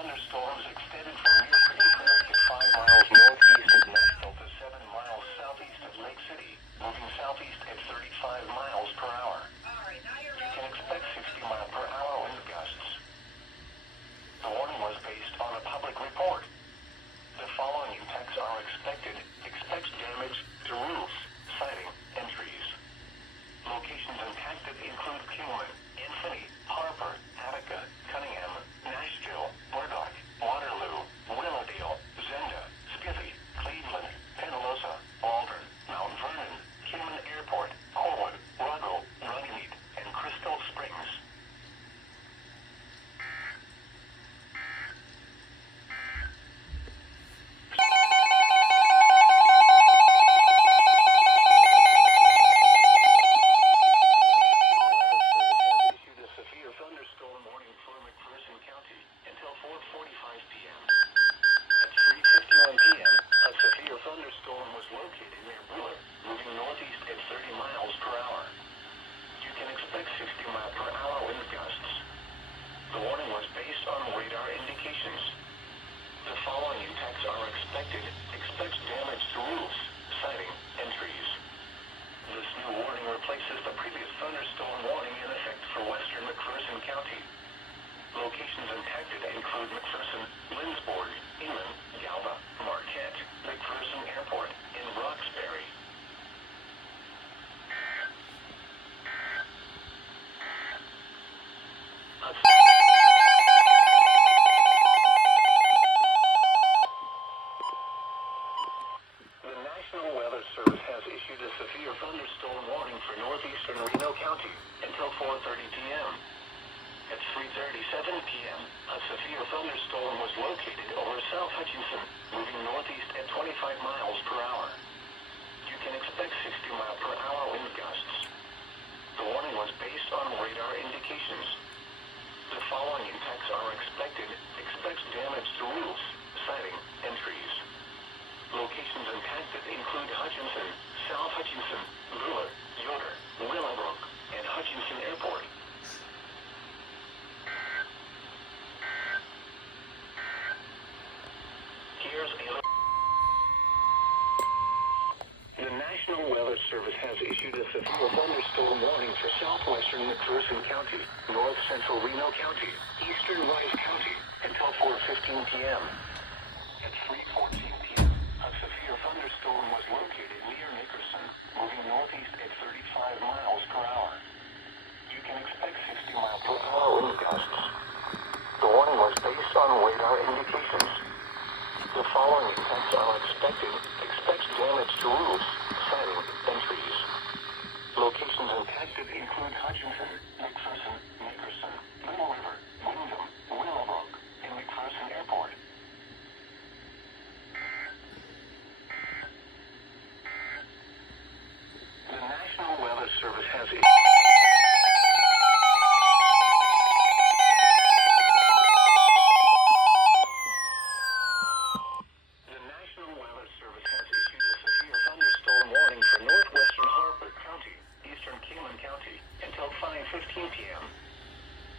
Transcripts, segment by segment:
thunderstorms extended from near Green Prairie to 5 miles northeast of Nashville to 7 miles southeast of Lake City, moving southeast at 35 miles per hour. You can expect 60 mile per hour wind gusts. The warning was based on a public report. The following impacts are expected. Expect damage to roofs, siding, and trees. Locations impacted include Kingman, Anthony, Harper, Attica, Cunningham, Nashville, Murdoch, Waterloo, Willowdale, Zenda, Spiffy, Cleveland, Penalosa, Aldern, Mount Vernon, Kingman Airport, Corwood, Ruggle, Runnymede, and Crystal Springs. Thunderstorm warning for McPherson County until 4:45 p.m. At 3:51 p.m., a severe thunderstorm was located near Brewer, moving northeast at 30 miles per hour. You can expect 60 mile per hour wind gusts. The warning was based on radar indications. The following impacts are expected. Expect damage to roofs, siding, and trees. This new warning replaces the previous thunderstorm warning in effect for western McPherson County. Locations impacted include McPherson, Lindsborg, Inman, Galva, Marquette, McPherson Airport, and Roxbury. The National Weather Service has issued a severe thunderstorm warning for northeastern Reno County until 4:30 p.m. At 3:37 p.m., a severe thunderstorm was located over South Hutchinson, moving northeast at 25 miles per hour. You can expect 60 mile per hour wind gusts. The warning was based on radar indications. The following impacts are expected. Expect damage to roofs, siding, and trees. Locations impacted include Hutchinson, South Hutchinson, Brewer, Yoder, Willowbrook, and Hutchinson Airport. Here's the National Weather Service has issued a severe thunderstorm warning for southwestern McPherson County, north central Reno County, eastern Rice County, until 4:15 p.m. At 3:14 p.m., a severe thunderstorm was located near Nickerson, moving northeast at 35 miles per hour. You can expect 60 mile per hour wind gusts. The warning was based on radar indications. The following impacts are expected. Expect damage to roofs, siding, and trees. Locations impacted include Hutchinson, McPherson, Nickerson, Little River, Wyndham, Willowbrook, and McPherson Airport. The National Weather Service has The National Weather Service has issued a severe thunderstorm warning for northwestern Harper County, eastern Kingman County, until 5:15 p.m.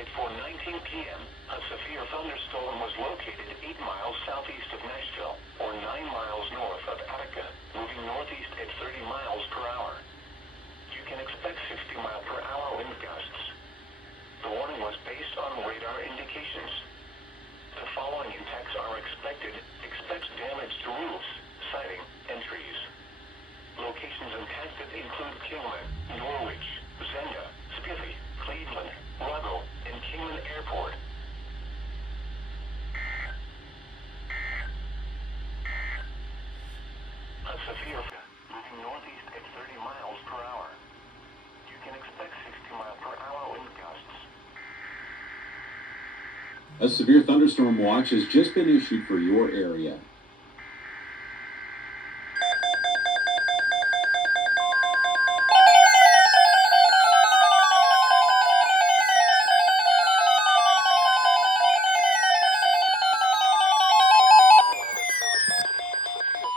At 4:19 p.m., a severe thunderstorm was located 8 miles southeast of Nashville, or 9 miles north of Attica, moving northeast at 30 miles per hour. You can expect 60 mile per hour wind gusts. The warning was based on radar indications. The following impacts are expected. Expect damage to roofs, siding, and trees. Locations impacted include Kingman, Norwich, Zenda, Spiffy, Cleveland, Ruggle, and Kingman Airport. A severe moving northeast at 30 miles per hour. You can expect 60 mile per hour wind gusts. A severe thunderstorm watch has just been issued for your area.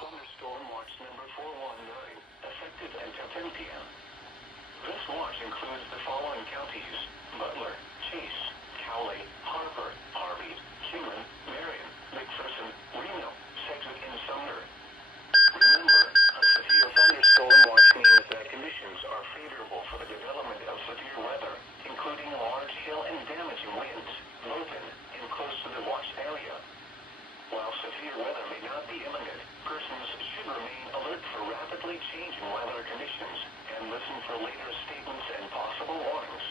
Thunderstorm watch number 419, effective until 10 p.m. This watch includes the following counties: Butler, Chase, Cowley, Harper, Harvey, Kingman, listen for later statements and possible warnings.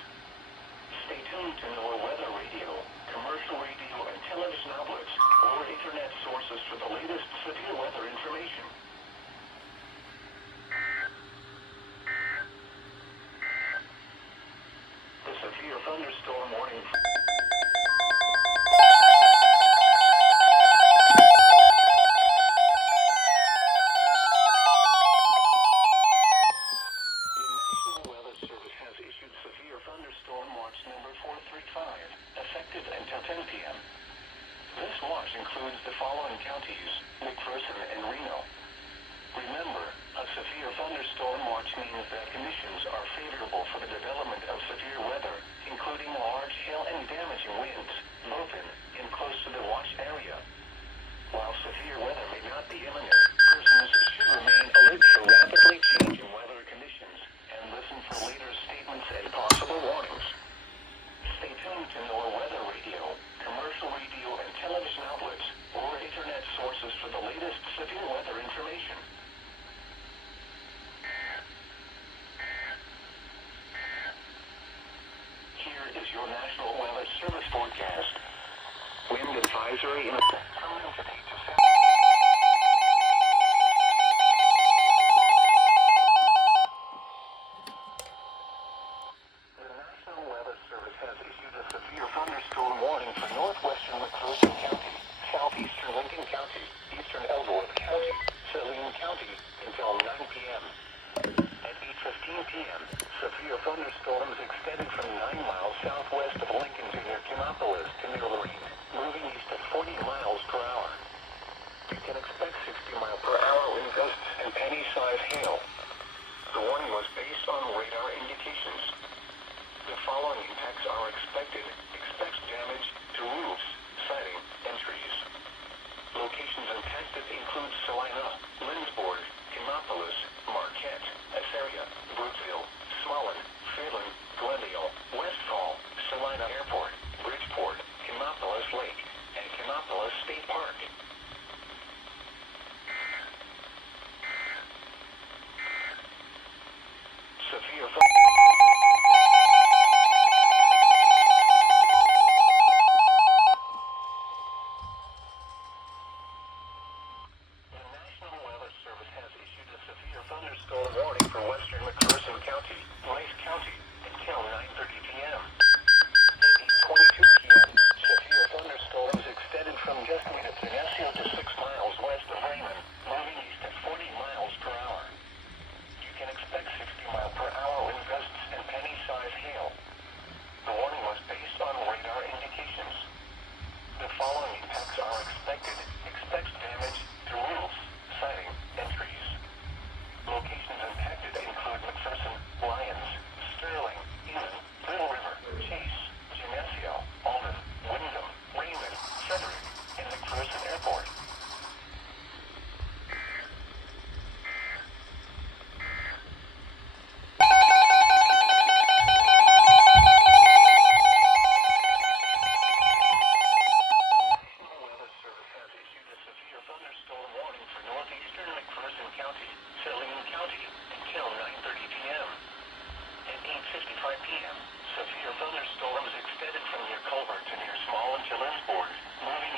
Stay tuned to NOAA weather radio, commercial radio and television outlets, or internet sources for the latest severe weather information. The severe thunderstorm warning. Thunderstorm watch number 435, effective until 10 p.m. This watch includes the following counties: McPherson and Reno. Remember, a severe thunderstorm watch means that conditions are favorable for the development of severe weather, including large hail and damaging winds, both in and close to the watch area. While severe weather may not be imminent, persons should remain alert for rapidly changing weather conditions and listen for later statements and possible warnings. Stay tuned to NOAA weather radio, commercial radio and television outlets, or internet sources for the latest severe weather information. Here is your National Weather Service forecast. Wind advisory in from today to Saturday. The National Weather Service has issued a severe thunderstorm warning for northwestern McPherson County, southeastern Lincoln County, eastern Ellsworth County, Saline County until 9 p.m. At 8:15 p.m., severe thunderstorms extended from 9 miles southwest of Lincoln to near Kinopolis to near Lorraine, moving east at 40 miles per hour. You can expect 60 mile per hour wind gusts and penny-sized hail. The warning was based on radar indications. The following impacts are expected. Expect damage to roofs, siding, and trees. Locations impacted include Salina, Lindsborg, Kinopolis, Marquette, Assyria, Brookville, Smullen, Phelan, Glendale, Westfall, Salina Airport, Bridgeport, Kinopolis Lake, and Kinopolis State Park. Severe thunderstorm warning for western McPherson County, Rice County, until 9:30 p.m. At 8:22 p.m., severe thunderstorms extended from Jessamine to Geneseo to 6 miles west of Raymond, moving east at 40 miles per hour. You can expect 60 mile per hour wind gusts and penny-sized hail. The warning was based on radar indications. The following impacts are expected. Expect damage to roofs, siding, and trees. Locations impacted include McPherson, Lyons, Sterling, Enon, Little River, Chase, Geneseo, Alden, Wyndham, Raymond, Frederick, and McPherson Airport. Thunderstorm warning for northeastern McPherson County, Saline County, until 9:30 p.m. At 8:55 p.m., severe thunderstorms extended from near Culver to near Smullen to Lindsborg, moving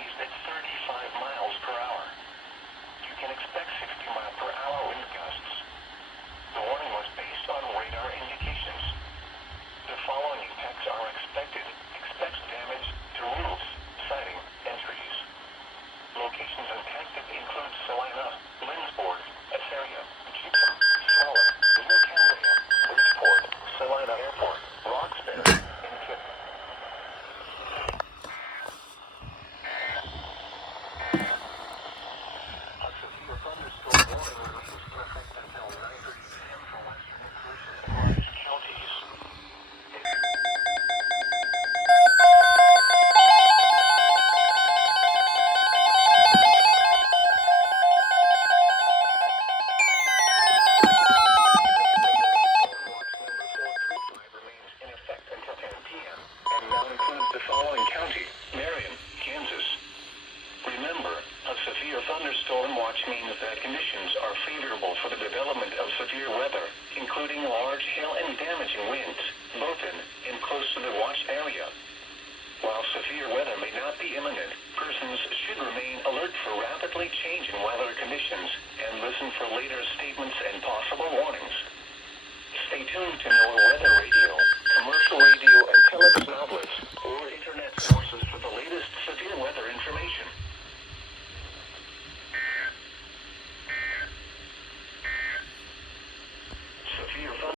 watch means that conditions are favorable for the development of severe weather, including large hail and damaging winds, both in and close to the watched area. While severe weather may not be imminent, persons should remain alert for rapidly changing weather conditions and listen for later statements and possible warnings. Stay tuned to NOAA Weather Radio.